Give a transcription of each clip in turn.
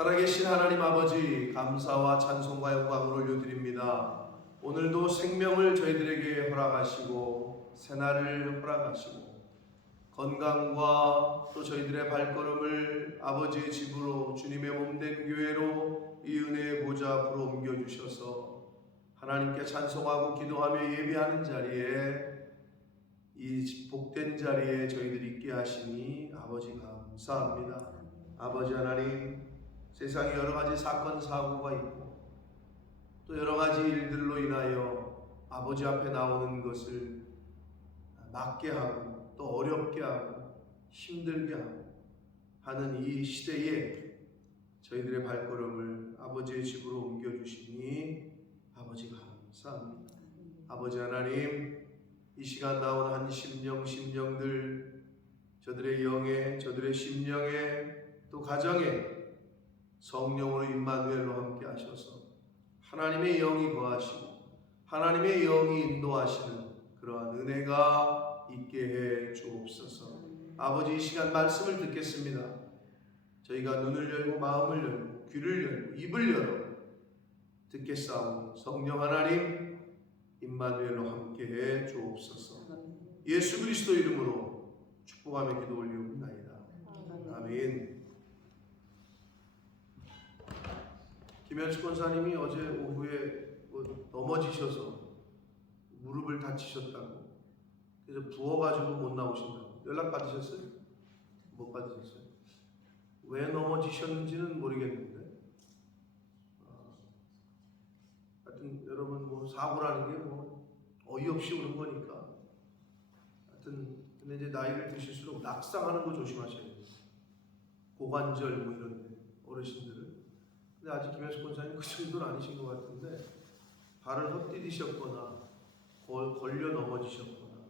살아계신 하나님 아버지, 감사와 찬송과 영광을 올려드립니다. 오늘도 생명을 저희들에게 허락하시고 새날을 허락하시고 건강과 또 저희들의 발걸음을 아버지의 집으로, 주님의 몸된 교회로 이 은혜의 보좌 앞으로 옮겨주셔서 하나님께 찬송하고 기도하며 예배하는 자리에, 이 복된 자리에 저희들이 있게 하시니 아버지 감사합니다. 아버지 하나님, 세상에 여러 가지 사건 사고가 있고 또 여러 가지 일들로 인하여 아버지 앞에 나오는 것을 막게 하고 또 어렵게 하고 힘들게 하고 하는 이 시대에 저희들의 발걸음을 아버지의 집으로 옮겨주시니 아버지 감사합니다. 아버지 하나님, 이 시간 나온 한 심령들, 저들의 영에, 저들의 심령에, 또 가정에 성령으로 임마누엘로 함께 하셔서 하나님의 영이 거하시고 하나님의 영이 인도하시는 그러한 은혜가 있게 해 주옵소서. 아버지, 이 시간 말씀을 듣겠습니다. 저희가 눈을 열고 마음을 열고 귀를 열고 입을 열어 듣겠사오니 성령 하나님 임마누엘로 함께 해 주옵소서. 예수 그리스도 이름으로 축복하며 기도 올리옵나이다. 아멘. 김현숙 권사님이 어제 오후에 넘어지셔서 무릎을 다치셨다고, 그래서 부어가지고 못 나오신다고 연락 받으셨어요? 못 받으셨어요? 왜 넘어지셨는지는 모르겠는데, 하여튼 여러분, 사고라는 게 어이없이 오는 거니까, 하여튼 근데 이제 나이를 드실수록 낙상하는 거 조심하셔야 돼요. 고관절 이런 어르신들은. 근데 아직 김현숙 권사님 그 정도는 아니신 것 같은데, 발을 헛디디셨거나 걸려 넘어지셨거나,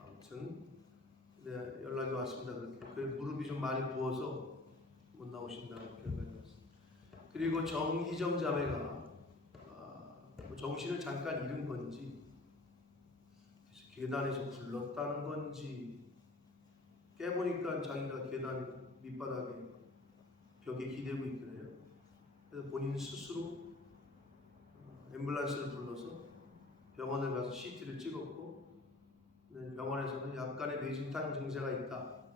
아무튼 연락이 왔습니다. 그렇게 무릎이 좀 많이 부어서 못 나오신다는 연락이 왔습니다. 그리고 정희정 자매가 정신을 잠깐 잃은 건지 계단에서 굴렀다는 건지, 깨보니까 자기가 계단 밑바닥에 벽에 기대고 있더래요. 그래서 본인 스스로 앰뷸런스를 불러서 병원에 가서 CT를 찍었고, 병원에서는 약간의 뇌진탕 증세가 있다.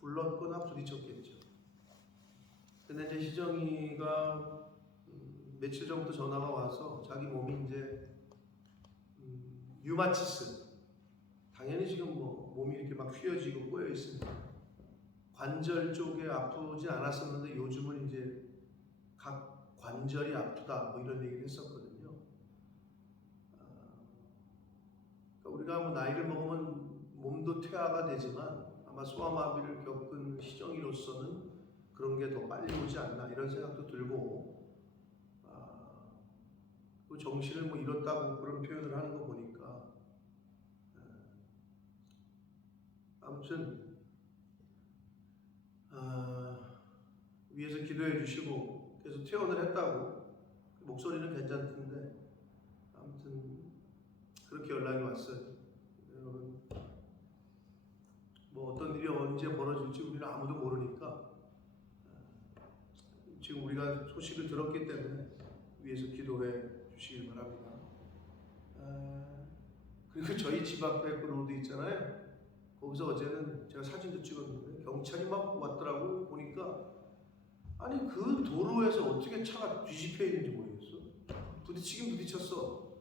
굴렀거나 부딪혔겠죠. 근데 이제 희정이가 며칠 전부터 전화가 와서 자기 몸이 이제 류마티스, 당연히 지금 몸이 이렇게 막 휘어지고 꼬여 있습니다. 관절 쪽에 아프지 않았었는데 요즘은 이제 각 관절이 아프다 이런 얘기를 했었거든요. 그러니까 우리가 나이를 먹으면 몸도 퇴화가 되지만 아마 소아마비를 겪은 희정이로서는 그런 게 더 빨리 오지 않나 이런 생각도 들고, 그 정신을 잃었다고 그런 표현을 하는 거 보니까, 아무튼 위에서 기도해 주시고 계속 퇴원을 했다고, 목소리는 괜찮던데 아무튼 그렇게 연락이 왔어요. 여러분, 어떤 일이 언제 벌어질지 우리는 아무도 모르니까 지금 우리가 소식을 들었기 때문에 위에서 기도해 주시길 바랍니다. 그리고 저희 집 앞에 그 로드 있잖아요. 거기서 어제는 제가 사진도 찍었는데 경찰이 막 왔더라고. 보니까 아니 그 도로에서 어떻게 차가 뒤집혀 있는지 모르겠어. 부딪히긴 부딪혔어.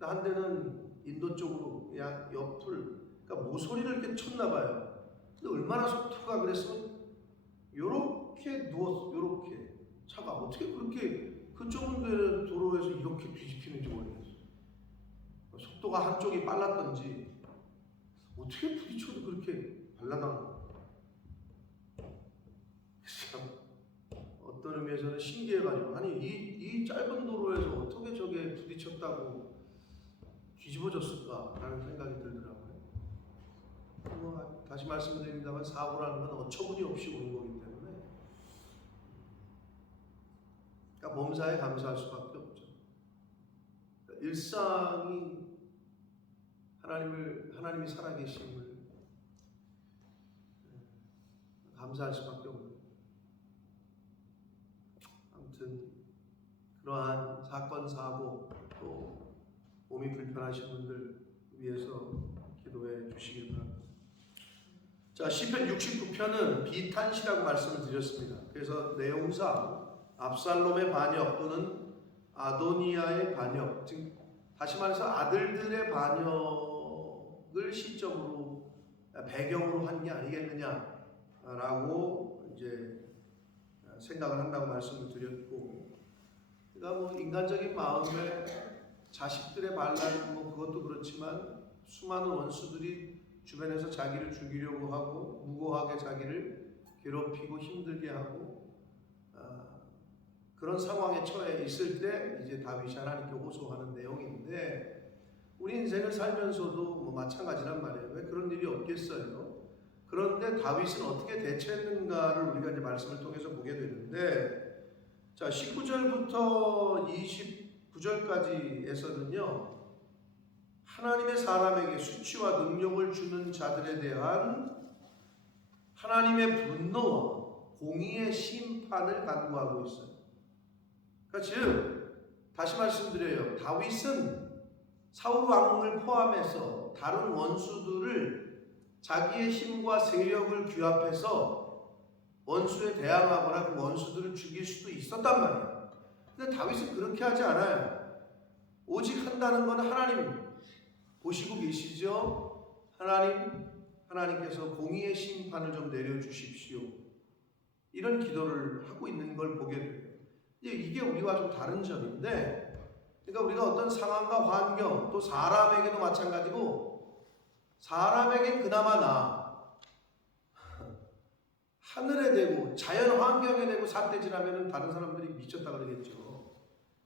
한 대는 인도 쪽으로 옆을, 그러니까 모서리를 이렇게 쳤나 봐요. 근데 얼마나 속도가 그랬으면 요렇게 누웠어. 요렇게 차가 어떻게 그렇게 그 좁은 도로에서 이렇게 뒤집히는지 모르겠어. 속도가 한쪽이 빨랐던지 어떻게 부딪혀도 그렇게 발라당하나. 참 어떤 의미에서는 신기해가지고, 아니 이 짧은 도로에서 어떻게 저게 부딪혔다고 뒤집어졌을까라는 생각이 들더라고요. 다시 말씀드립니다만 사고라는 건 어처구니 없이 오는 거기 때문에, 그러니까 범사에 감사할 수밖에 없죠. 그러니까 일상이 하나님이 살아계심을 감사할 수밖에 없는. 아무튼 그러한 사건 사고 또 몸이 불편하신 분들 위해서 기도해 주시길 바랍니다. 자, 시편 69편은 비탄시라고 말씀을 드렸습니다. 그래서 내용상 압살롬의 반역 또는 아도니아의 반역, 즉 다시 말해서 아들들의 반역을 시점으로 배경으로 한 게 아니겠느냐라고 이제 생각을 한다고 말씀을 드렸고, 그러니까 뭐 인간적인 마음에 자식들의 반란 뭐 그것도 그렇지만 수많은 원수들이 주변에서 자기를 죽이려고 하고 무고하게 자기를 괴롭히고 힘들게 하고 그런 상황에 처해 있을 때 이제 다윗이 하나님께 호소하는 내용인데, 우리 인생을 살면서도 뭐 마찬가지란 말이에요. 왜 그런 일이 없겠어요? 그런데 다윗은 어떻게 대처했는가를 우리가 이제 말씀을 통해서 보게 되는데, 자 19절부터 29절까지에서는요 하나님의 사람에게 수치와 능력을 주는 자들에 대한 하나님의 분노와 공의의 심판을 간구하고 있어요. 그러니까 즉 다시 말씀드려요. 다윗은 사울 왕을 포함해서 다른 원수들을 자기의 힘과 세력을 규합해서 원수에 대항하거나 그 원수들을 죽일 수도 있었단 말이에요. 근데 다윗은 그렇게 하지 않아요. 오직 한다는 건 하나님 보시고 계시죠? 하나님께서 공의의 심판을 좀 내려주십시오. 이런 기도를 하고 있는 걸 보게 돼요. 이게 우리와 좀 다른 점인데, 그러니까 우리가 어떤 상황과 환경, 또 사람에게도 마찬가지고, 사람에겐 그나마 하늘에 대고 자연 환경에 대고 삿대질하면 다른 사람들이 미쳤다 그러겠죠.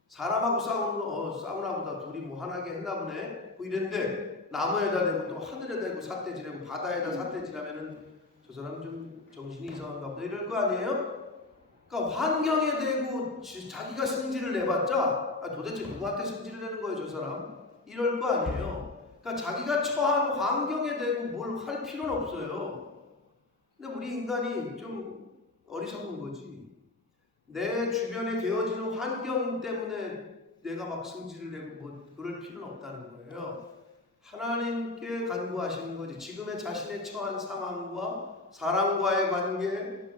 사람하고 싸우나 보다 둘이 뭐 하나게 했나 보네 뭐 이랬는데, 나무에다 대고 또 하늘에 대고 삿대질하고 바다에다 삿대질하면은 저 사람 좀 정신이 이상한가 보다 이럴 거 아니에요? 그러니까 환경에 대고 자기가 승질을 내봤자 도대체 누구한테 승질을 내는 거예요 저 사람? 이럴 거 아니에요. 그러니까 자기가 처한 환경에 대고 뭘 할 필요는 없어요. 근데 우리 인간이 좀 어리석은 거지. 내 주변에 되어지는 환경 때문에 내가 막 승질을 내고 뭐 그럴 필요는 없다는 거예요. 하나님께 간구하시는 거지. 지금의 자신의 처한 상황과 사람과의 관계,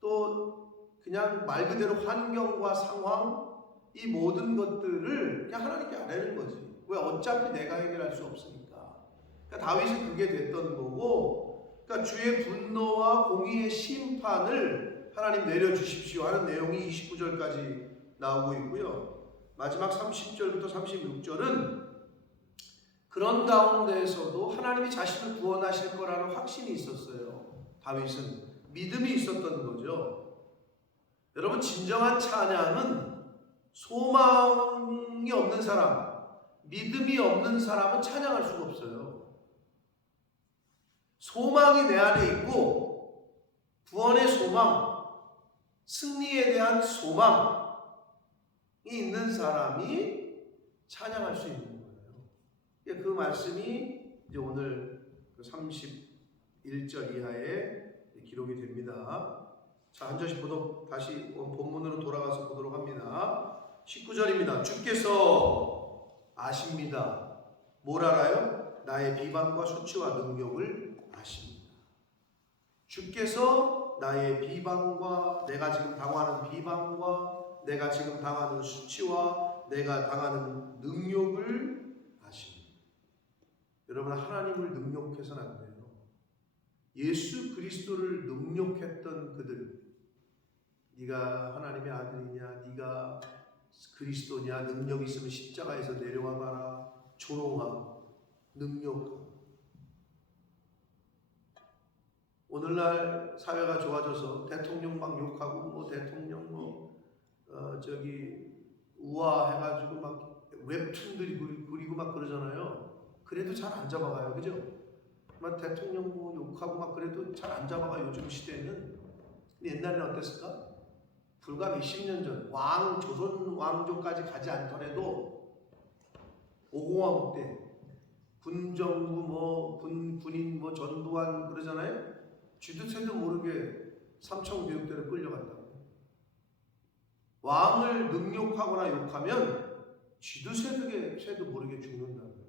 또 그냥 말 그대로 환경과 상황, 이 모든 것들을 그냥 하나님께 아뢰는 거지. 왜? 어차피 내가 해결할 수 없으니까. 그러니까 다윗은 그게 됐던 거고, 그러니까 주의 분노와 공의의 심판을 하나님 내려주십시오 하는 내용이 29절까지 나오고 있고요. 마지막 30절부터 36절은 그런 가운데에서도 하나님이 자신을 구원하실 거라는 확신이 있었어요. 다윗은 믿음이 있었던 거죠. 여러분, 진정한 찬양은 소망이 없는 사람, 믿음이 없는 사람은 찬양할 수가 없어요. 소망이 내 안에 있고 구원의 소망, 승리에 대한 소망이 있는 사람이 찬양할 수 있는 거예요. 그 말씀이 이제 오늘 31절 이하에 기록이 됩니다. 자, 한 절씩 다시 본문으로 돌아가서 보도록 합니다. 19절입니다. 주께서 아십니다. 뭘 알아요? 나의 비방과 수치와 능력을 아십니다. 주께서 나의 비방과 내가 지금 당하는 비방과 내가 지금 당하는 수치와 내가 당하는 능력을 아십니다. 여러분, 하나님을 능욕해서는 안 돼요. 예수 그리스도를 능욕했던 그들, 네가 하나님의 아들이냐, 네가 그리스도냐, 능력 있으면 십자가에서 내려와 봐라, 조롱하고 능욕하고. 오늘날 사회가 좋아져서 대통령 막 욕하고 뭐 대통령 우아해가지고 막 웹툰들이 그리고 막 그러잖아요. 그래도 잘 안 잡아가요, 그죠? 막 대통령 뭐 욕하고 막 그래도 잘 안 잡아가 요즘 시대에는. 옛날에는 어땠을까? 불과 몇십 년 전 조선 왕조까지 가지 않더라도 오공화국 때 군정부 군인 전두환 그러잖아요. 쥐도 새도 모르게 삼청교육대로 끌려간다고. 왕을 능욕하거나 욕하면 쥐도 새도 모르게 죽는다고요.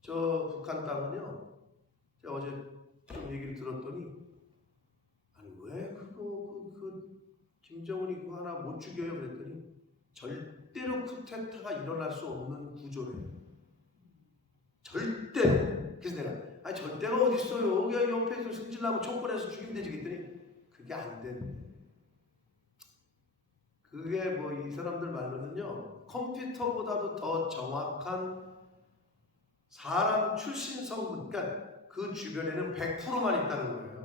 저 북한 땅은요, 제가 어제 좀 얘기를 들었더니, 아니 왜 김정은이 그거 하나 못 죽여요? 그랬더니 절대로 쿠데타가 일어날 수 없는 구조래요. 절대로. 그래서 내가 아니 절대가 어디 있어요? 그냥 옆에서 승질나면 촛불에서 죽이면 되지 그랬더니 그게 안 된대. 그게 뭐 이 사람들 말로는요, 컴퓨터보다도 더 정확한 사람 출신 성분, 그러니까 그 주변에는 100%만 있다는 거예요.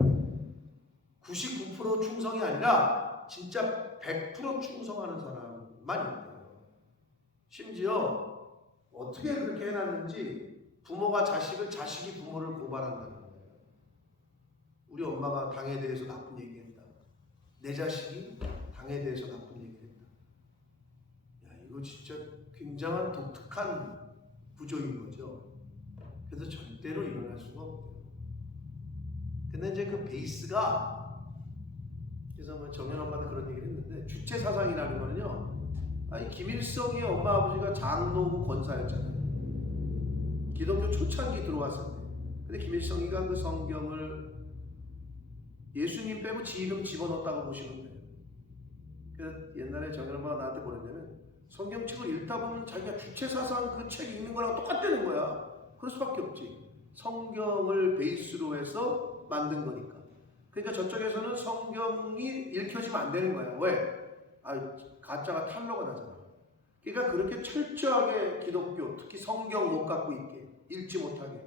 99% 충성이 아니라 진짜 100% 충성하는 사람만 있대요. 심지어 어떻게 그렇게 해놨는지 부모가 자식을, 자식이 부모를 고발한다는 거예요. 우리 엄마가 당에 대해서 나쁜 얘기했다. 내 자식이 당에 대해서 나쁜 얘기했다. 야, 이거 진짜 굉장한 독특한 구조인 거죠. 그래서 절대로 일어날 수가 없대요. 근데 이제 그 베이스가, 그래서 뭐 정연 엄마도 그런 얘기를 했는데, 주체 사상이라는 거는요, 아니 김일성의 엄마 아버지가 장로고 권사였잖아요. 기독교 초창기 들어왔을 때. 근데 김일성이가 그 성경을 예수님 빼고 지 이름 집어넣었다고 보시면 돼요. 그래서 옛날에 정연 엄마가 나한테 보냈냐면, 성경책을 읽다 보면 자기가 주체 사상 그 책 읽는 거랑 똑같다는 거야. 그럴 수밖에 없지. 성경을 베이스로 해서 만든 거니까. 그러니까 저쪽에서는 성경이 읽혀지면 안 되는 거야. 왜? 가짜가 탄로가 나잖아. 그러니까 그렇게 철저하게 기독교, 특히 성경 못 갖고 있게, 읽지 못하게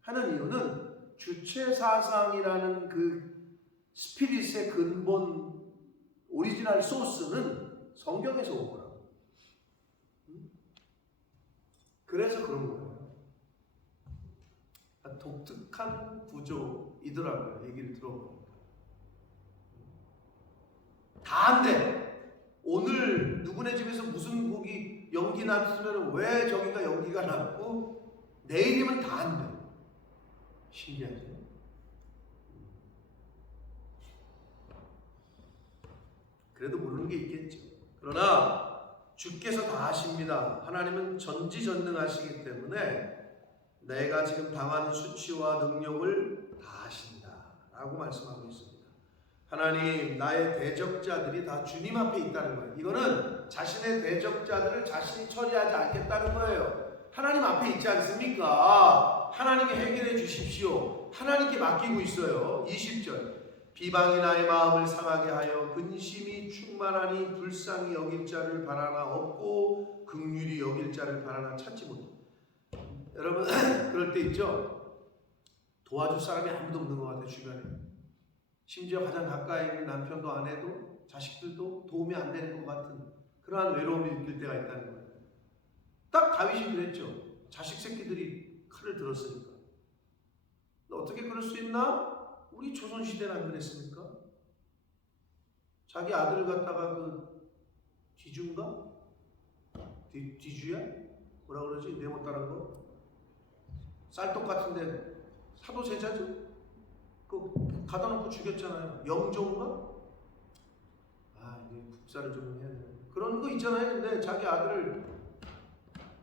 하는 이유는 주체 사상이라는 그 스피릿의 근본, 오리지널 소스는 성경에서 온 거라고. 그래서 그런 거예요. 독특한 구조이더라고요. 얘기를 들어보니까. 다 안 돼. 오늘 누구네 집에서 무슨 곡이 연기 났으면 왜 저기가 연기가 났고, 내일이면 다 안 돼. 신기하죠? 그래도 모르는 게 있겠죠. 그러나 주께서 다 아십니다. 하나님은 전지전능하시기 때문에 내가 지금 당하는 수치와 능력을 다 아신다라고 말씀하고 있습니다. 하나님, 나의 대적자들이 다 주님 앞에 있다는 거예요. 이거는 자신의 대적자들을 자신이 처리하지 않겠다는 거예요. 하나님 앞에 있지 않습니까? 하나님이 해결해 주십시오. 하나님께 맡기고 있어요. 20절. 비방이 나의 마음을 상하게 하여 근심이 충만하니 불쌍히 여길 자를 바라나 없고 긍휼히 여길 자를 바라나 찾지 못해. 여러분 그럴 때 있죠? 도와줄 사람이 아무도 없는 것 같아요. 주변에. 심지어 가장 가까이 있는 남편도 아내도 자식들도 도움이 안 되는 것 같은 그러한 외로움을 느낄 때가 있다는 거예요. 딱 다윗이 그랬죠. 자식 새끼들이 칼을 들었으니까. 어떻게 그럴 수 있나? 우리 조선시대는 안 그랬습니까? 자기 아들을 갖다가 그 뒤주인가? 뒤주야? 뭐라 그러지? 네모 따른 거? 쌀떡 같은데 사도세자죠? 그 가다 놓고 죽였잖아요. 영조인가? 이게 국사를 좀 해야 되나? 그런 거 있잖아요. 근데 자기 아들을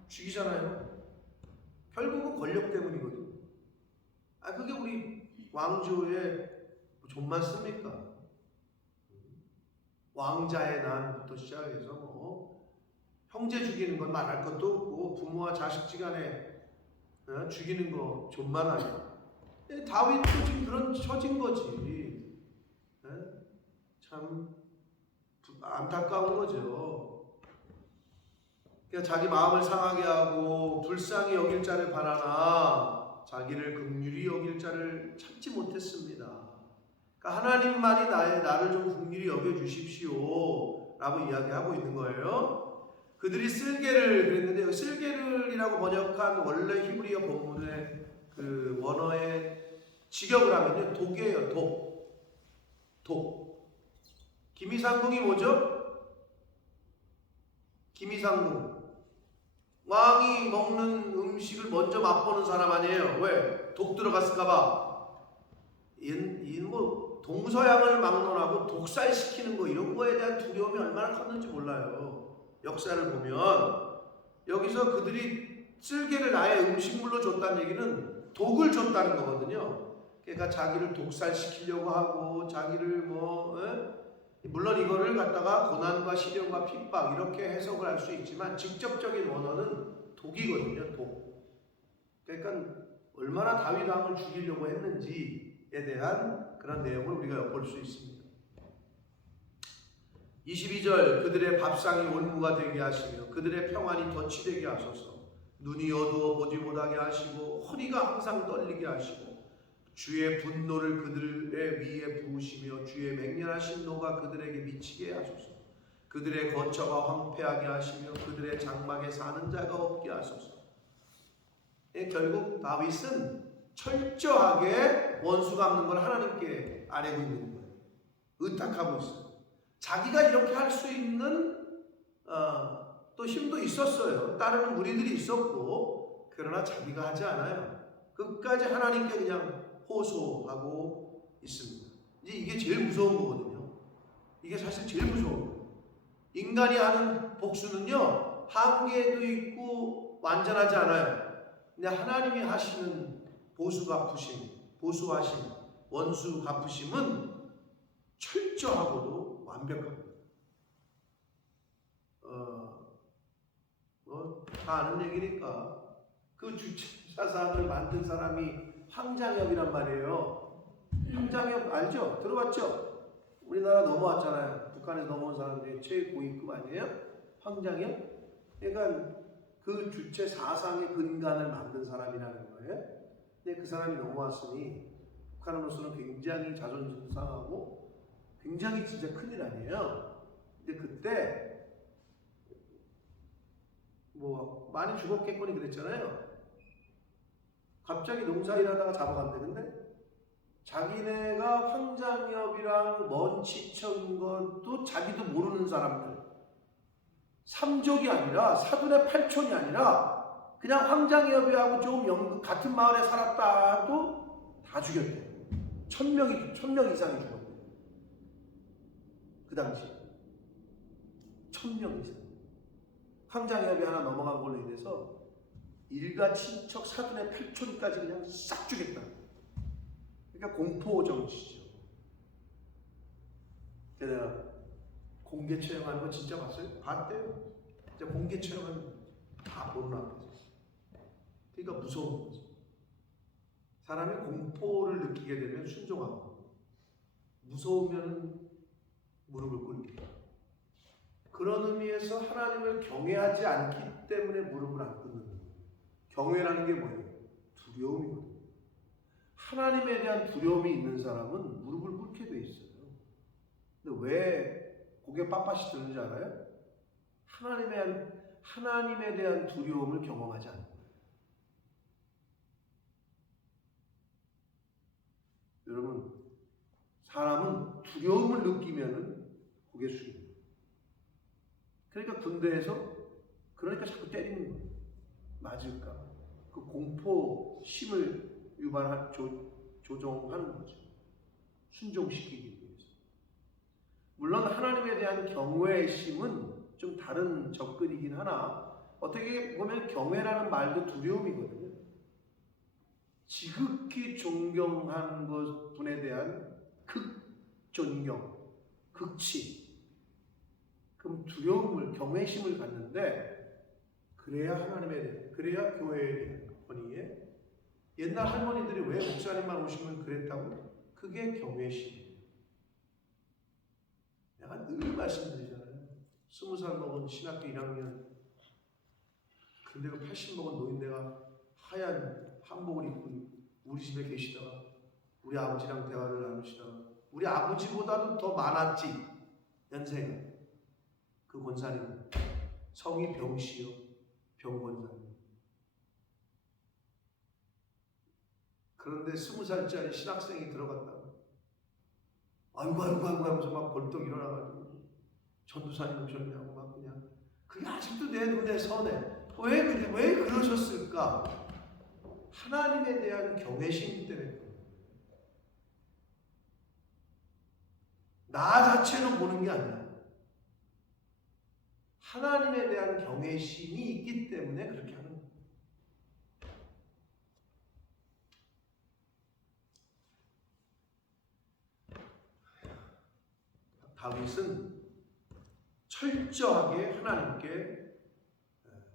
죽이잖아요. 결국은 권력 때문이거든. 그게 우리 왕조의 존만 씁니까? 왕자의 난부터 시작해서 뭐 형제 죽이는 건 말할 것도 없고 부모와 자식지간에 죽이는 거 존만 하냐. 다윗도 지금 그런 처진 거지. 참 안타까운 거죠. 그러니까 자기 마음을 상하게 하고 불쌍히 여길 자를 바라나 자기를 긍휼히 여길 자를 찾지 못했습니다. 그러니까 하나님만이 나를 좀 긍휼히 여겨주십시오 라고 이야기하고 있는 거예요. 그들이 쓸개를 그랬는데 쓸개를이라고 번역한 원래 히브리어 본문의 그 원어의 직역을 하면요 독이에요. 독. 김이상궁이 뭐죠? 김이상궁. 왕이 먹는 음식을 먼저 맛보는 사람 아니에요. 왜? 독 들어갔을까봐. 뭐 동서양을 막론하고 독살시키는 거 이런 거에 대한 두려움이 얼마나 컸는지 몰라요. 역사를 보면 여기서 그들이 쓸개를 나의 음식물로 줬다는 얘기는 독을 줬다는 거거든요. 그러니까 자기를 독살시키려고 하고 자기를 물론 이거를 갖다가 고난과 시련과 핍박 이렇게 해석을 할 수 있지만 직접적인 원어는 독이거든요. 독. 그러니까 얼마나 다윗 왕을 죽이려고 했는지에 대한 그런 내용을 우리가 엿볼 수 있습니다. 22절 그들의 밥상이 올무가 되게 하시며 그들의 평안이 덧치되게 하소서. 눈이 어두워 보지 못하게 하시고 허리가 항상 떨리게 하시고 주의 분노를 그들의 위에 부으시며 주의 맹렬하신 노가 그들에게 미치게 하소서. 그들의 거처가 황폐하게 하시며 그들의 장막에 사는 자가 없게 하소서. 결국 다윗은 철저하게 원수 갚는 걸 하나님께 아뢰고 있는 거예요. 의탁하고 있어요. 자기가 이렇게 할 수 있는 또 힘도 있었어요. 따르는 무리들이 있었고 그러나 자기가 하지 않아요. 끝까지 하나님께 그냥 호소하고 있습니다. 이제 이게 제일 무서운 거거든요. 이게 사실 제일 무서운 거예요. 인간이 하는 복수는요 한계도 있고 완전하지 않아요. 근데 하나님이 하시는 보수하심, 원수 갚으심은 철저하고도 완벽합니다. 다 아는 얘기니까 그 주체사상을 만든 사람이 황장엽이란 말이에요. 황장엽 알죠? 들어봤죠? 우리나라 넘어왔잖아요. 북한에서 넘어온 사람들이 최고위급 아니에요? 황장엽? 그러니까 그 주체 사상의 근간을 만든 사람이라는 거예요. 근데 그 사람이 넘어왔으니 북한으로서는 굉장히 자존심도 상하고 굉장히 진짜 큰일 아니에요. 근데 그때 많이 죽었겠거니 그랬잖아요. 갑자기 농사일하다가 잡아간대. 근데 자기네가 황장엽이랑 먼 친척인 것도 자기도 모르는 사람들, 삼족이 아니라 사돈의 팔촌이 아니라 그냥 황장엽이하고 좀 같은 마을에 살았다도 다 죽였대. 1000명 이상이 죽었대. 그 당시 1000명 이상. 황장엽이 하나 넘어간 걸로 인해서 일가 친척 사돈의 팔촌까지 그냥 싹 죽였다. 그러니까 공포 정치죠. 내가 공개 처형하는 거 진짜 봤어요? 봤대요. 진짜 공개 처형하는 거 다 보는 앞에서. 그러니까 무서운 거죠. 사람이 공포를 느끼게 되면 순종하고 무서우면 무릎을 꿇고 그런 의미에서 하나님을 경외하지 않기 때문에 무릎을 안 꿇는 거예요. 경외라는 게 뭐예요? 두려움이거든요. 하나님에 대한 두려움이 있는 사람은 무릎을 꿇게 돼 있어요. 근데 왜 고개 빳빳이 드는지 알아요? 하나님에 대한 두려움을 경험하지 않는 거예요. 여러분, 사람은 두려움을 느끼면은 고개 숙여요. 그러니까 군대에서 자꾸 때리는 거예요. 맞을까? 그 공포심을 조종하는 거죠. 순종시키기 위해서. 물론 하나님에 대한 경외심은 좀 다른 접근이긴 하나 어떻게 보면 경외라는 말도 두려움이거든요. 지극히 존경하는 것분에 대한 극존경, 극치. 그럼 두려움을, 경외심을 갖는데 그래야 하나님에 대해, 그래야 교회에 대해, 권위에 옛날 할머니들이 왜 목사님만 오시면 그랬다고? 그게 경외심이에요. 내가 늘 말씀드리잖아요. 20살 먹은 신학교 1학년 근데 그 80 먹은 노인네가 하얀 한복을 입고 우리 집에 계시다가 우리 아버지랑 대화를 나누시다가 우리 아버지보다도 더 많았지 연세가. 그 권사님 성이 병씨요. 병권사님. 그런데 20살짜리 신학생이 들어갔다고 아이고 하면서 막 벌떡 일어나가지고 전도사님 오셨냐고 막 그냥 그게 아직도 내 눈에 선해. 왜 그러셨을까? 하나님에 대한 경외심 때문에. 나 자체로 보는 게 아니라 하나님에 대한 경외심이 있기 때문에 그렇게 하는 거예요. 다윗은 철저하게 하나님께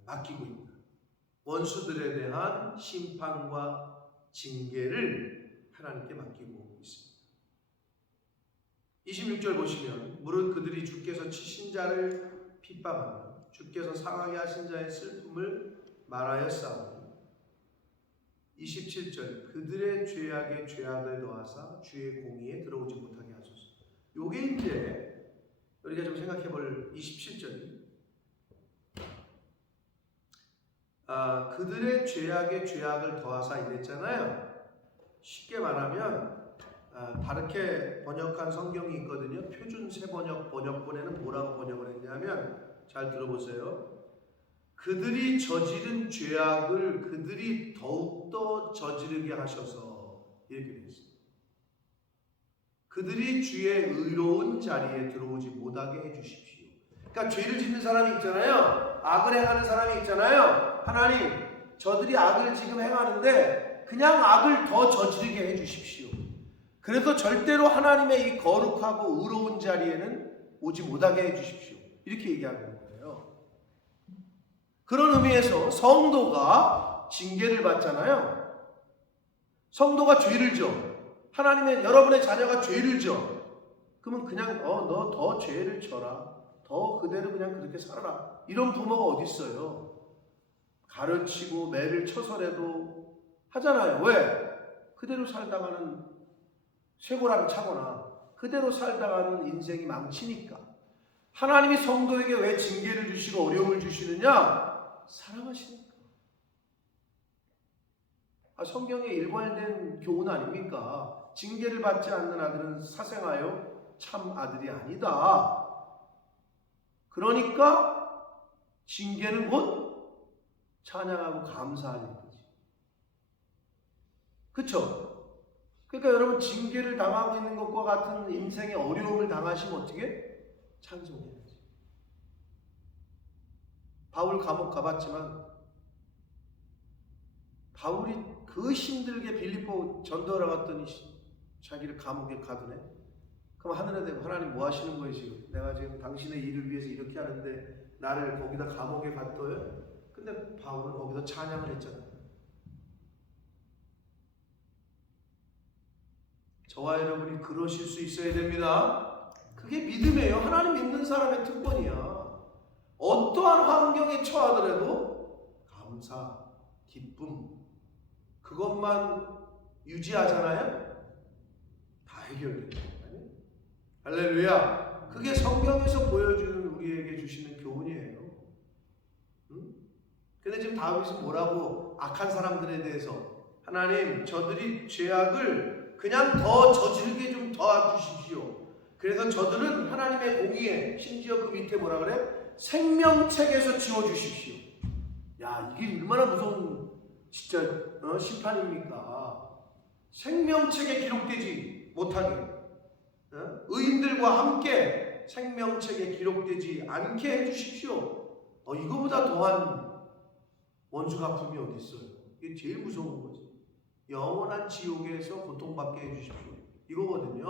맡기고 있다. 원수들에 대한 심판과 징계를 하나님께 맡기고 있습니다. 26절 보시면 무릇 그들이 주께서 치신 자를 핍박하며 주께서 상하게 하신 자의 슬픔을 말하였사오니 27절 그들의 죄악에 죄악을 더하사 주의 공의에 들어오지 못하게 하소서. 요게 이제 우리가 좀 생각해 볼 27절이 그들의 죄악에 죄악을 더하사 이랬잖아요. 쉽게 말하면 다르게 번역한 성경이 있거든요. 표준 번역본에는 뭐라고 번역을 했냐면 잘 들어보세요. 그들이 저지른 죄악을 그들이 더욱더 저지르게 하셔서 이렇게 되어 있습니다. 그들이 주의 의로운 자리에 들어오지 못하게 해주십시오. 그러니까 죄를 짓는 사람이 있잖아요. 악을 행하는 사람이 있잖아요. 하나님, 저들이 악을 지금 행하는데 그냥 악을 더 저지르게 해주십시오. 그래서 절대로 하나님의 이 거룩하고 의로운 자리에는 오지 못하게 해주십시오. 이렇게 얘기하는 거예요. 그런 의미에서 성도가 징계를 받잖아요. 성도가 죄를 져. 하나님의 여러분의 자녀가 죄를 져. 그러면 그냥 너 더 죄를 져라. 더 그대로 그냥 그렇게 살아라. 이런 부모가 어디 있어요? 가르치고 매를 쳐서라도 하잖아요. 왜? 그대로 살다가는 쇠고랑 차거나 그대로 살다가는 인생이 망치니까. 하나님이 성도에게 왜 징계를 주시고 어려움을 주시느냐? 사랑하시니까. 성경에 일관된 교훈 아닙니까? 징계를 받지 않는 아들은 사생하여 참 아들이 아니다. 그러니까 징계는 곧 찬양하고 감사하는 거지. 그렇죠? 그러니까 여러분 징계를 당하고 있는 것과 같은 인생의 어려움을 당하시면 어떻게? 찬송해야지. 바울 감옥 가봤지만 바울이 그 힘들게 빌립보 전도하러 갔더니 자기를 감옥에 가두네. 그럼 하늘에 대고 하나님 뭐 하시는 거예요 지금? 내가 지금 당신의 일을 위해서 이렇게 하는데 나를 거기다 감옥에 갔어요? 근데 바울은 거기서 찬양을 했잖아요. 저와 여러분이 그러실 수 있어야 됩니다. 그게 믿음이에요. 하나님 믿는 사람의 특권이야. 어떠한 환경에 처하더라도 감사, 기쁨 그것만 유지하잖아요. 다 해결됩니다. 할렐루야. 그게 성경에서 보여주는 우리에게 주시는 교훈이에요. 근데 지금 다윗은 뭐라고 악한 사람들에 대해서 하나님 저들이 죄악을 그냥 더 저지르게 좀 도와주십시오. 그래서 저들은 하나님의 공의에 심지어 그 밑에 뭐라 그래? 생명책에서 지워주십시오. 야 이게 얼마나 무서운 진짜 심판입니까? 생명책에 기록되지 못하게 의인들과 함께 생명책에 기록되지 않게 해주십시오. 이거보다 더한 원수 갚음이 어디 있어요? 이게 제일 무서운 거지. 영원한 지옥에서 고통받게 해주십시오. 이거거든요.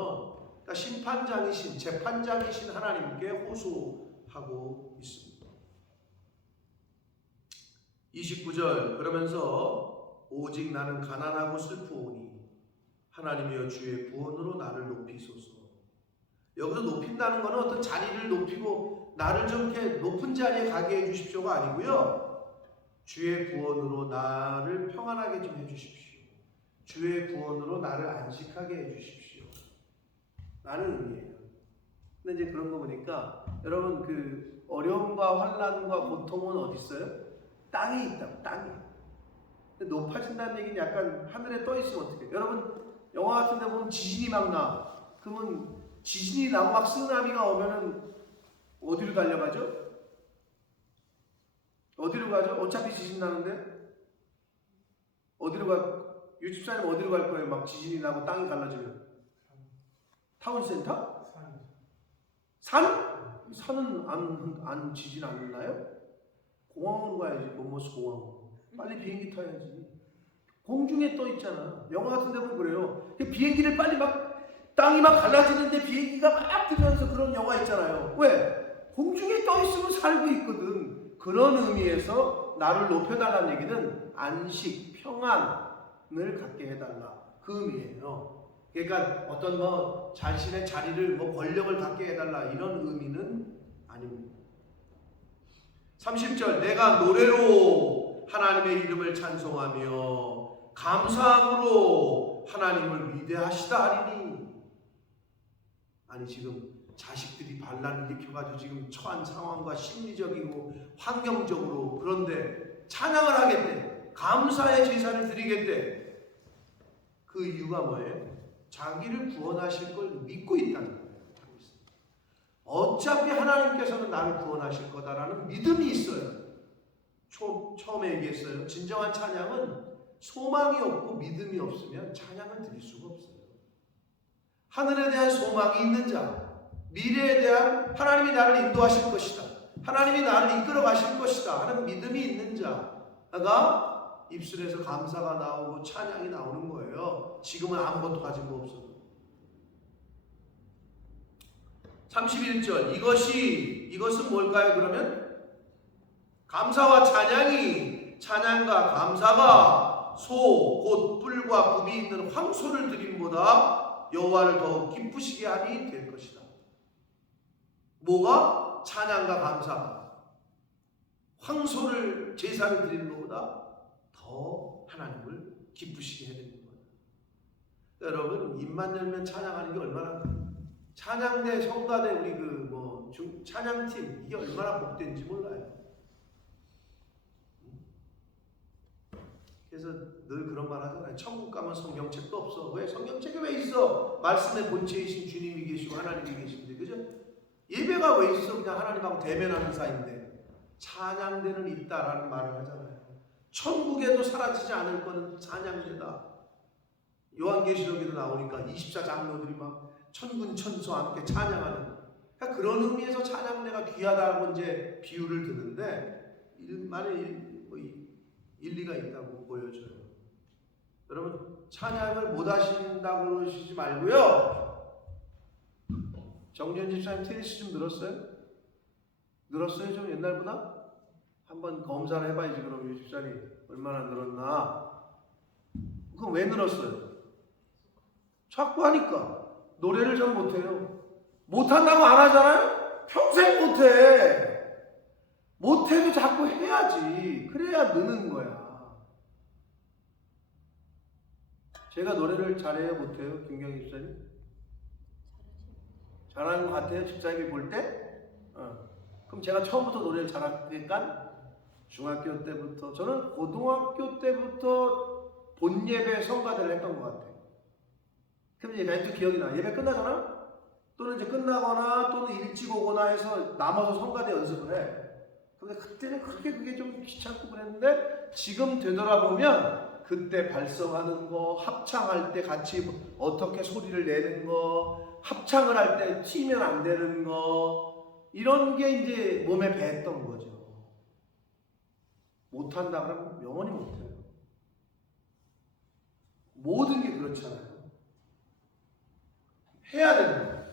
그러니까 심판장이신 재판장이신 하나님께 호소하고 있습니다. 29절 그러면서 오직 나는 가난하고 슬프오니 하나님이여 주의 구원으로 나를 높이소서. 여기서 높인다는 것은 어떤 자리를 높이고 나를 좀 이렇게 높은 자리에 가게 해주십시오가 아니고요. 주의 구원으로 나를 평안하게 좀 해주십시오. 주의 구원으로 나를 안식하게 해주십시오. 라는 의미예요. 근데 이제 그런 거 보니까 여러분 그 어려움과 환난과 고통은 어디 있어요? 땅에 있다. 땅에. 근데 높아진다는 얘기는 약간 하늘에 떠 있으면 어떡해요? 여러분 영화 같은 데 보면 지진이 막 나. 그러면 지진이 나고 막 쓰나미가 오면은 어디로 달려가죠? 어디로 가죠? 어차피 지진 나는데? 어디로 가? 유집사님 어디로 갈 거예요? 막 지진이 나고 땅이 갈라지면? 타운센터? 산은 안 지진 않나요? 공항으로 가야지. 몬모스 공항. 빨리 비행기 타야지. 공중에 떠 있잖아. 영화 같은 데 보면 그래요. 비행기를 빨리 땅이 갈라지는데 비행기가 막 들면서 그런 영화 있잖아요. 왜? 공중에 떠 있으면 살고 있거든. 그런 의미에서 나를 높여달라는 얘기는 안식, 평안을 갖게 해달라. 그 의미예요. 그러니까 어떤 자신의 자리를 권력을 갖게 해달라 이런 의미는 아닙니다. 30절 내가 노래로 하나님의 이름을 찬송하며 감사함으로 하나님을 위대하시다 하리니. 아니 지금 자식들이 반란을 일으켜가지고 지금 처한 상황과 심리적이고 환경적으로 그런데 찬양을 하겠대. 감사의 제사를 드리겠대. 그 이유가 뭐예요? 자기를 구원하실 걸 믿고 있다는 거예요. 어차피 하나님께서는 나를 구원하실 거다라는 믿음이 있어요. 처음에 얘기했어요. 진정한 찬양은 소망이 없고 믿음이 없으면 찬양을 드릴 수가 없어요. 하늘에 대한 소망이 있는 자, 미래에 대한 하나님이 나를 인도하실 것이다, 하나님이 나를 이끌어 가실 것이다 하는 믿음이 있는 자가 입술에서 감사가 나오고 찬양이 나오는 거예요. 지금은 아무것도 가진 거 없어도. 31절 이것은 뭘까요? 그러면 감사와 찬양과 감사가 소 곧 뿔과 굽이 있는 황소를 드림보다 여호와를 더욱 기쁘시게 하니 될 것이다. 뭐가? 찬양과 감사가 황소를 제사를 드리는 것보다 더 하나님을 기쁘시게 해야 되는 거예요. 여러분 입만 열면 찬양하는 게 얼마나, 찬양대 성가대 우리 찬양팀 이게 얼마나 복된지 몰라요. 그래서 늘 그런 말 하잖아요. 천국 가면 성경책도 없어. 왜? 성경책이 왜 있어? 말씀의 본체이신 주님이 계시고 하나님이 계신데, 그죠? 예배가 왜 있어? 그냥 하나님하고 대면하는 사이인데. 찬양대는 있다라는 말을 하잖아요. 천국에도 사라지지 않을 거는 찬양대다. 요한계시록에도 나오니까 24장로들이 막 천군 천소와 함께 찬양하는, 그러니까 그런 의미에서 찬양대가 귀하다고 이제 비유를 드는데 일리가 있다고 보여져요. 여러분 찬양을 못 하신다고 그러시지 말고요. 정년 집사님 테니스 좀 늘었어요? 늘었어요? 좀 옛날보다? 한번 검사를 해봐야지. 그럼 이 집사님 얼마나 늘었나? 그럼 왜 늘었어요? 자꾸 하니까. 노래를 전 못해요. 못한다고 안 하잖아요? 평생 못해. 못해도 자꾸 해야지. 그래야 느는 거야. 제가 노래를 잘해요? 못해요? 김경희 집사님? 잘하는 것 같아요? 집사님이 볼 때? 그럼 제가 처음부터 노래를 잘하니까 중학교 때부터, 저는 고등학교 때부터 본 예배 성가대를 했던 것 같아요. 그럼 이제 멘트 기억이 나. 예배 끝나잖아? 또는 이제 끝나거나 또는 일찍 오거나 해서 남아서 성가대 연습을 해. 근데 그때는 그게 좀 귀찮고 그랬는데, 지금 되돌아보면 그때 발성하는 거, 합창할 때 같이 어떻게 소리를 내는 거, 합창을 할 때 튀면 안 되는 거, 이런 게 이제 몸에 뱄던 거죠. 못한다 그러면 영원히 못해요. 모든 게 그렇잖아요. 해야 되는 거예요.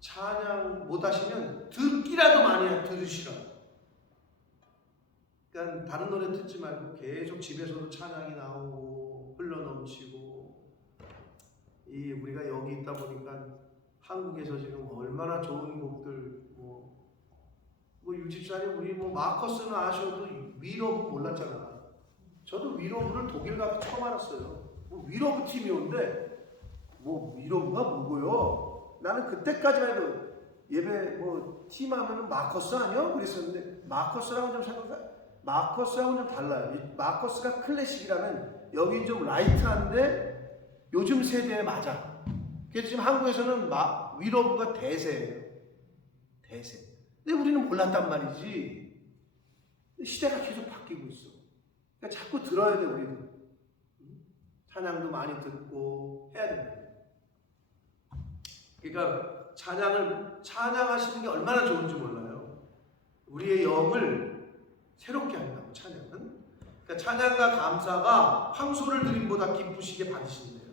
찬양 못하시면 듣기라도 많이 들으시라. 그러니까 다른 노래 듣지 말고 계속 집에서도 찬양이 나오고 흘러넘치고, 우리가 여기 있다 보니까 한국에서 지금 얼마나 좋은 곡들, 유집사님 우리 마커스는 아셔도 위러브 몰랐잖아. 저도 위러브를 독일 가서 처음 알았어요. 위러브 팀이 온대. 위러브가 뭐고요? 나는 그때까지만 해도 예배 팀 하면은 마커스 아니야? 그랬었는데, 마커스랑은 좀 생각해. 마커스하고는 좀 달라요. 마커스가 클래식이라면 여기 좀 라이트한데 요즘 세대에 맞아. 그래서 지금 한국에서는 위러브가 대세예요. 대세. 근데 우리는 몰랐단 말이지. 시대가 계속 바뀌고 있어. 그러니까 자꾸 들어야 돼, 우리는. 찬양도 많이 듣고 해야 된다. 그러니까 찬양하시는 게 얼마나 좋은지 몰라요. 우리의 영을 새롭게 한다고 찬양은. 그러니까 찬양과 감사가 황소를 드림보다 기쁘시게 받으신대요.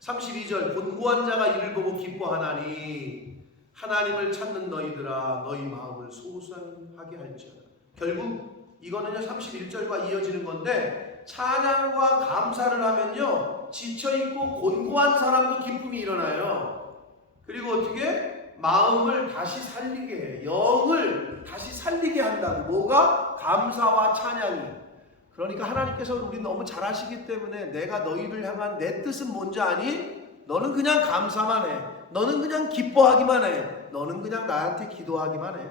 32절 곤고한 자가 이를 보고 기뻐하나니 하나님을 찾는 너희들아 너희 마음을 소산하게 할지어다. 결국 이거는요 31절과 이어지는 건데 찬양과 감사를 하면요 지쳐있고 곤고한 사람도 기쁨이 일어나요. 그리고 어떻게? 마음을 다시 살리게 해. 영을 다시 살리게 한다고. 뭐가? 감사와 찬양이. 그러니까 하나님께서 우리 너무 잘 아시기 때문에 내가 너희를 향한 내 뜻은 뭔지 아니? 너는 그냥 감사만 해. 너는 그냥 기뻐하기만 해. 너는 그냥 나한테 기도하기만 해.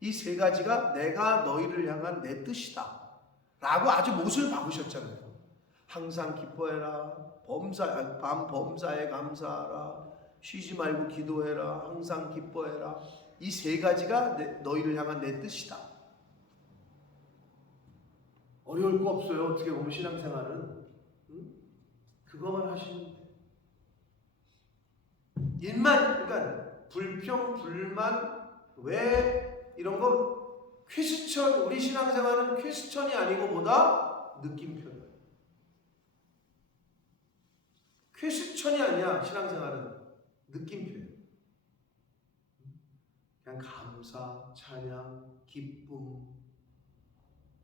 이 세 가지가 내가 너희를 향한 내 뜻이다 라고 아주 못을 박으셨잖아요. 항상 기뻐해라. 밤 범사에 감사하라. 쉬지 말고 기도해라. 항상 기뻐해라. 이 세 가지가 너희를 향한 내 뜻이다. 어려울 거 없어요. 어떻게 보면 신앙생활은. 그거만 하시면 돼. 일만, 그러니까 불평, 불만, 왜 이런 거 퀘스천, 우리 신앙생활은 퀘스천이 아니고 뭐다? 느낌표다. 퀘스천이 아니야. 신앙생활은 느낌표예요. 그냥 감사, 찬양, 기쁨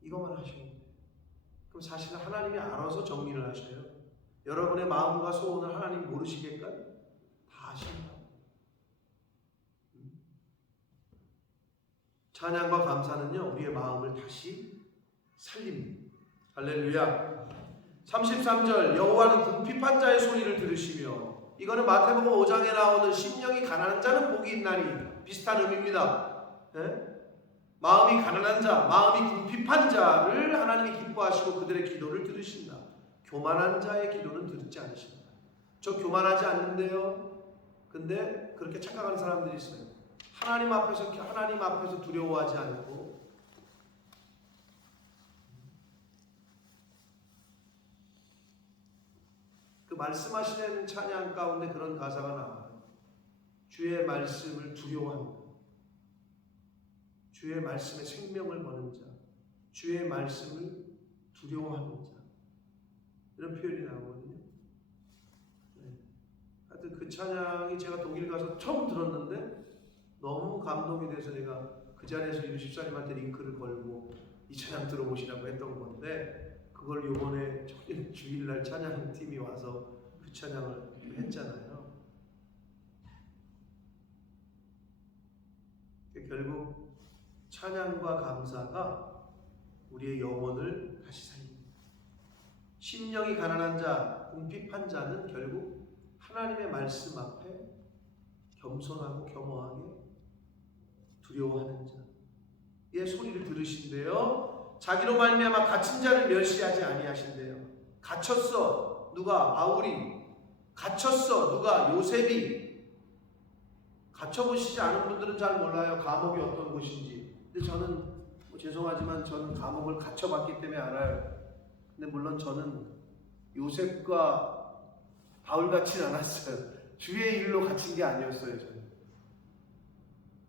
이것만 하시면 돼요. 그럼 사실은 하나님이 알아서 정리를 하셔요. 여러분의 마음과 소원을 하나님 모르시겠까? 다 아신다. 찬양과 감사는요 우리의 마음을 다시 살립니다. 할렐루야. 33절 여호와는 궁핍한 자의 소리를 들으시며, 이거는 마태복음 5장에 나오는 심령이 가난한 자는 복이 있나니 비슷한 의미입니다. 네? 마음이 가난한 자, 마음이 궁핍한 자를 하나님이 기뻐하시고 그들의 기도를 들으신다. 교만한 자의 기도는 듣지 않으신다. 저 교만하지 않는데요. 근데 그렇게 착각하는 사람들이 있어요. 하나님 앞에서 두려워하지 않고 그 말씀하시는 찬양 가운데 그런 가사가 나와요. 주의 말씀을 두려워한다. 주의 말씀에 생명을 거는 자, 주의 말씀을 두려워하는 자, 이런 표현이 나오거든요. 네. 하여튼 그 찬양이 제가 독일 가서 처음 들었는데 너무 감동이 돼서 내가 그 자리에서 유십사님한테 링크를 걸고 이 찬양 들어보시라고 했던 건데, 그걸 요번에 주일날 찬양팀이 와서 그 찬양을 했잖아요. 결국 찬양과 감사가 우리의 영혼을 다시 살립니다. 심령이 가난한 자, 궁핍한 자는 결국 하나님의 말씀 앞에 겸손하고 겸허하게 두려워하는 자의 소리를 들으신대요. 자기로 말미암아 갇힌 자를 멸시하지 아니하신대요. 갇혔어. 누가? 바울이. 갇혔어. 누가? 요셉이. 갇혀보시지 않은 분들은 잘 몰라요. 감옥이 어떤 곳인지. 근데 저는 죄송하지만 저는 감옥을 갇혀봤기 때문에 알아요. 근데 물론 저는 요셉과 바울 같진 않았어요. 주의 일로 갇힌 게 아니었어요.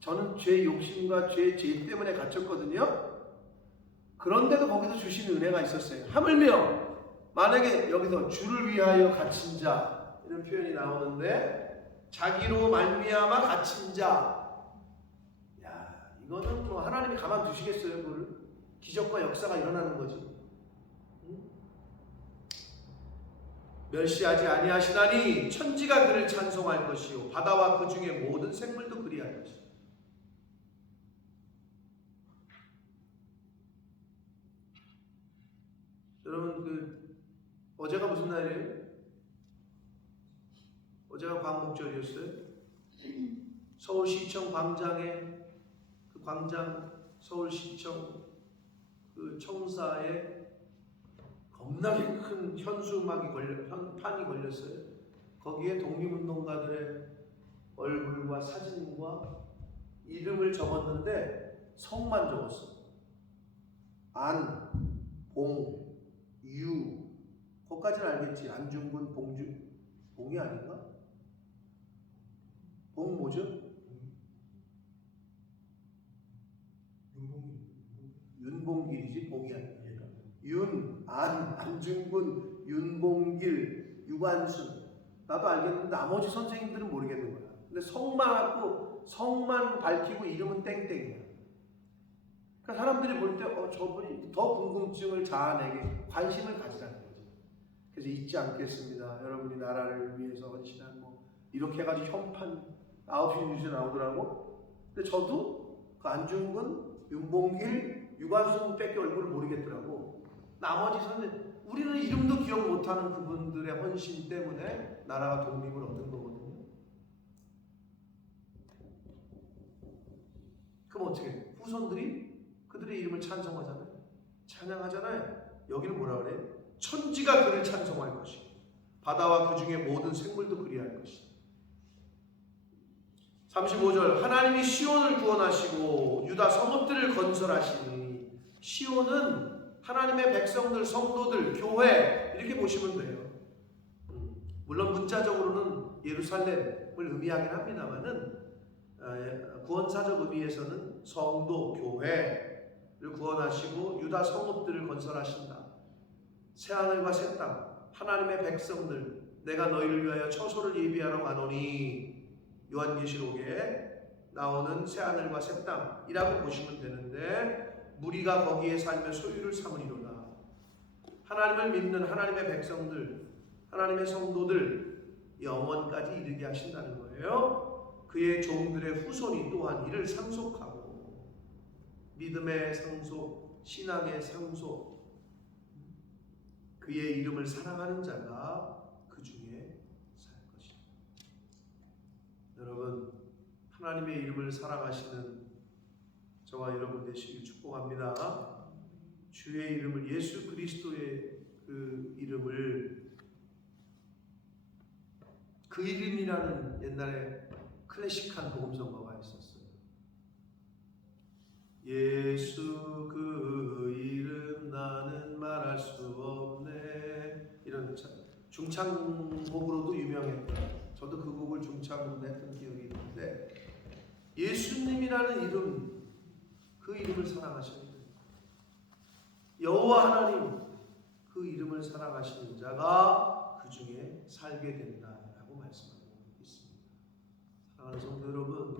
저는 죄 욕심과 죄 때문에 갇혔거든요. 그런데도 거기서 주신 은혜가 있었어요. 하물며 만약에 여기서 주를 위하여 갇힌 자 이런 표현이 나오는데, 자기로 말미암아 갇힌 자, 야 이거는 뭐 하나님이 가만 두시겠어요? 그걸 기적과 역사가 일어나는 거지. 응? 멸시하지 아니하시나니 천지가 그를 찬송할 것이요 바다와 그 중에 모든 생물도 그리할 것이요. 여러분 어제가 무슨 날이에요? 어제가 광복절이었어요. 서울시청 광장에 그 광장 서울시청 그 청사에 겁나게 큰 판이 걸렸어요. 거기에 독립운동가들의 얼굴과 사진과 이름을 적었는데 성만 적었어. 안, 봉, 유, 거기까지는 알겠지. 안중근, 봉이 아닌가? 봉 뭐죠? 윤봉길이지 봉이 아니야. 안중근, 윤봉길, 유관순. 나도 알겠는데 나머지 선생님들은 모르겠는 거야. 근데 성만 하고 성만 밝히고 이름은 땡땡이야. 그러니까 사람들이 볼 때 저분이 더 궁금증을 자아내게 관심을 가지라는 거지. 그래서 잊지 않겠습니다. 여러분이 나라를 위해서 헌신한 이렇게 해가지고 현판 9시 뉴스에 나오더라고. 근데 저도 그 안중근, 윤봉길, 유관순 뺏기 얼굴을 모르겠더라고. 나머지 선생님, 우리는 이름도 기억 못하는 그분들의 헌신 때문에 나라가 독립을 얻은 거거든요. 그럼 어떻게 해? 후손들이 그들의 이름을 찬송하잖아요. 찬양하잖아요. 여기는 뭐라 그래? 천지가 그를 찬송할 것이고 바다와 그 중에 모든 생물도 그리할 것이다. 35절 하나님이 시온을 구원하시고 유다 성읍들을 건설하시니 시온은 하나님의 백성들, 성도들, 교회 이렇게 보시면 돼요. 물론 문자적으로는 예루살렘을 의미하긴 합니다만은 구원사적 의미에서는 성도, 교회를 구원하시고 유다 성읍들을 건설하신다. 새하늘과 새 땅, 하나님의 백성들, 내가 너희를 위하여 처소를 예비하러 가노니 요한계시록에 나오는 새하늘과 새 땅이라고 보시면 되는데 무리가 거기에 살며 소유를 삼으리로다. 하나님을 믿는 하나님의 백성들, 하나님의 성도들 영원까지 이르게 하신다는 거예요. 그의 종들의 후손이 또한 이를 상속하고 믿음의 상속, 신앙의 상속, 그의 이름을 사랑하는 자가 그 중에 살 것이다. 여러분, 하나님의 이름을 사랑하시는 저와 여러분 되시길 축복합니다. 주의 이름을, 예수 그리스도의 그 이름을, 그 이름이라는 옛날에 클래식한 복음성가가 있었어요. 예수 그 이름 나는 말할 수 없네. 이런 중창곡으로도 유명했다. 저도 그 곡을 중창으로 했던 기억이 있는데 예수님이라는 이름, 그 이름을 사랑하셔야 돼요. 여호와 하나님, 그 이름을 사랑하시는 자가 그 중에 살게 된다라고 말씀하고 있습니다. 사랑하는 성도 여러분,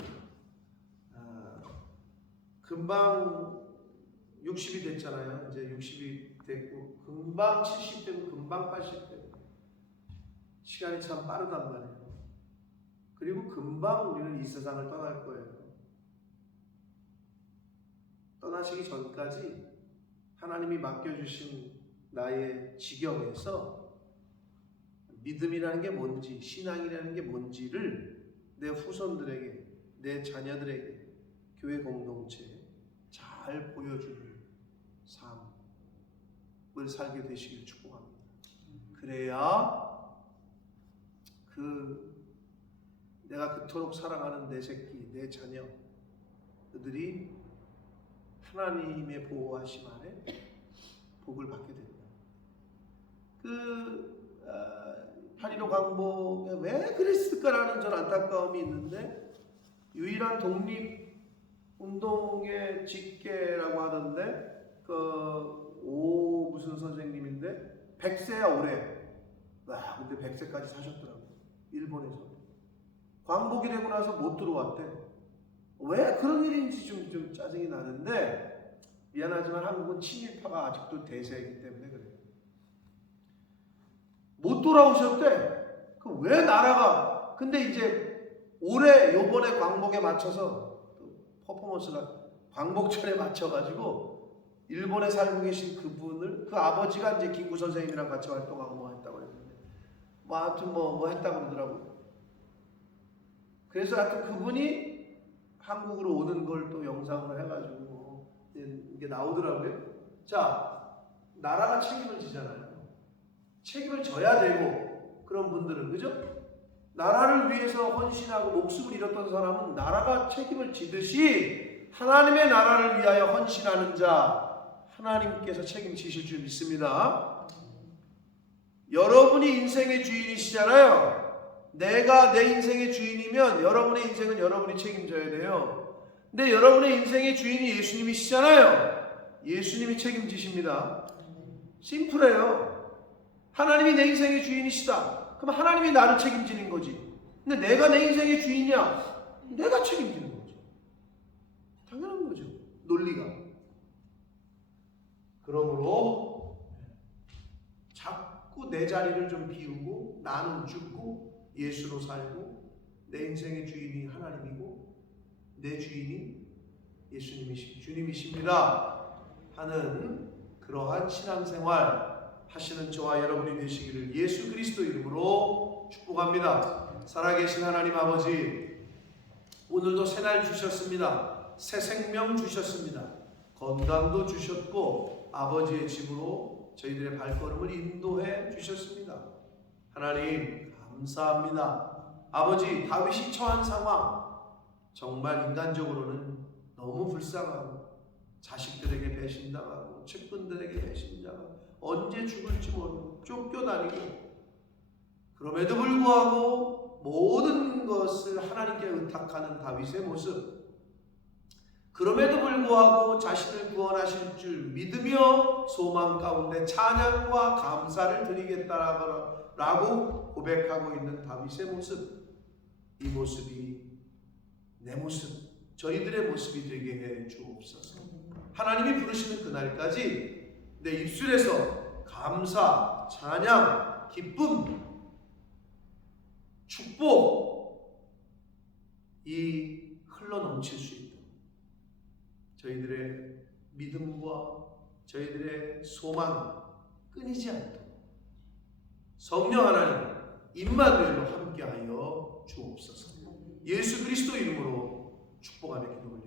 금방 60이 됐잖아요. 이제 60이 됐고 금방 70 되고 금방 80 되고 시간이 참 빠르단 말이에요. 그리고 금방 우리는 이 세상을 떠날 거예요. 떠나시기 전까지 하나님이 맡겨주신 나의 지경에서 믿음이라는 게 뭔지, 신앙이라는 게 뭔지를 내 후손들에게, 내 자녀들에게, 교회 공동체에 잘 보여주는 삶을 살게 되시길 축복합니다. 그래야 내가 그토록 사랑하는 내 새끼, 내 자녀, 그들이 하나님의 보호하심 아래 복을 받게 된다. 8.15 광복에 왜 그랬을까라는 전 안타까움이 있는데 유일한 독립운동의 직계라고 하던데 무슨 선생님인데 100세야 올해. 근데 100세까지 사셨더라고. 일본에서. 광복이 되고 나서 못 들어왔대. 왜 그런 일인지 좀 짜증이 나는데 미안하지만 한국은 친일파가 아직도 대세이기 때문에 그래요. 못 돌아오셨대. 왜 나라가, 근데 이제 올해 요번에 광복에 맞춰서 퍼포먼스가 광복절에 맞춰가지고 일본에 살고 계신 그분을, 그 아버지가 이제 김구 선생님이랑 같이 활동하고 했다고 그랬는데 하여튼 뭐 했다고 그러더라고요. 그래서 하여튼 그분이 한국으로 오는 걸 또 영상으로 해가지고 이게 나오더라고요. 자, 나라가 책임을 지잖아요. 책임을 져야 되고, 그런 분들은, 그죠? 나라를 위해서 헌신하고 목숨을 잃었던 사람은 나라가 책임을 지듯이 하나님의 나라를 위하여 헌신하는 자, 하나님께서 책임지실 줄 믿습니다. 여러분이 인생의 주인이시잖아요. 내가 내 인생의 주인이면 여러분의 인생은 여러분이 책임져야 돼요. 근데 여러분의 인생의 주인이 예수님이시잖아요. 예수님이 책임지십니다. 심플해요. 하나님이 내 인생의 주인이시다. 그럼 하나님이 나를 책임지는 거지. 근데 내가 내 인생의 주인이야. 내가 책임지는 거죠. 당연한 거죠. 논리가. 그러므로 자꾸 내 자리를 좀 비우고 나는 죽고 예수로 살고 내 인생의 주인이 하나님이고 내 주인이 주님이십니다 하는 그러한 신앙생활 하시는 저와 여러분이 되시기를 예수 그리스도 이름으로 축복합니다. 살아계신 하나님 아버지, 오늘도 새날 주셨습니다. 새 생명 주셨습니다. 건강도 주셨고 아버지의 집으로 저희들의 발걸음을 인도해 주셨습니다. 하나님 감사합니다. 아버지, 다윗이 처한 상황 정말 인간적으로는 너무 불쌍하고 자식들에게 배신당하고 측근들에게 배신당하고 언제 죽을지 모르고 쫓겨다니고, 그럼에도 불구하고 모든 것을 하나님께 의탁하는 다윗의 모습, 그럼에도 불구하고 자신을 구원하실 줄 믿으며 소망 가운데 찬양과 감사를 드리겠다라고 고백하고 있는 다윗의 모습, 이 모습이 내 모습, 저희들의 모습이 되게 해 주옵소서. 하나님이 부르시는 그날까지 내 입술에서 감사, 찬양, 기쁨, 축복 이 흘러넘칠 수 있도록 저희들의 믿음과 저희들의 소망 끊이지 않도록 성령 하나님 임마누엘로 함께하여 주옵소서. 예수 그리스도 이름으로 축복하며 기도합니다.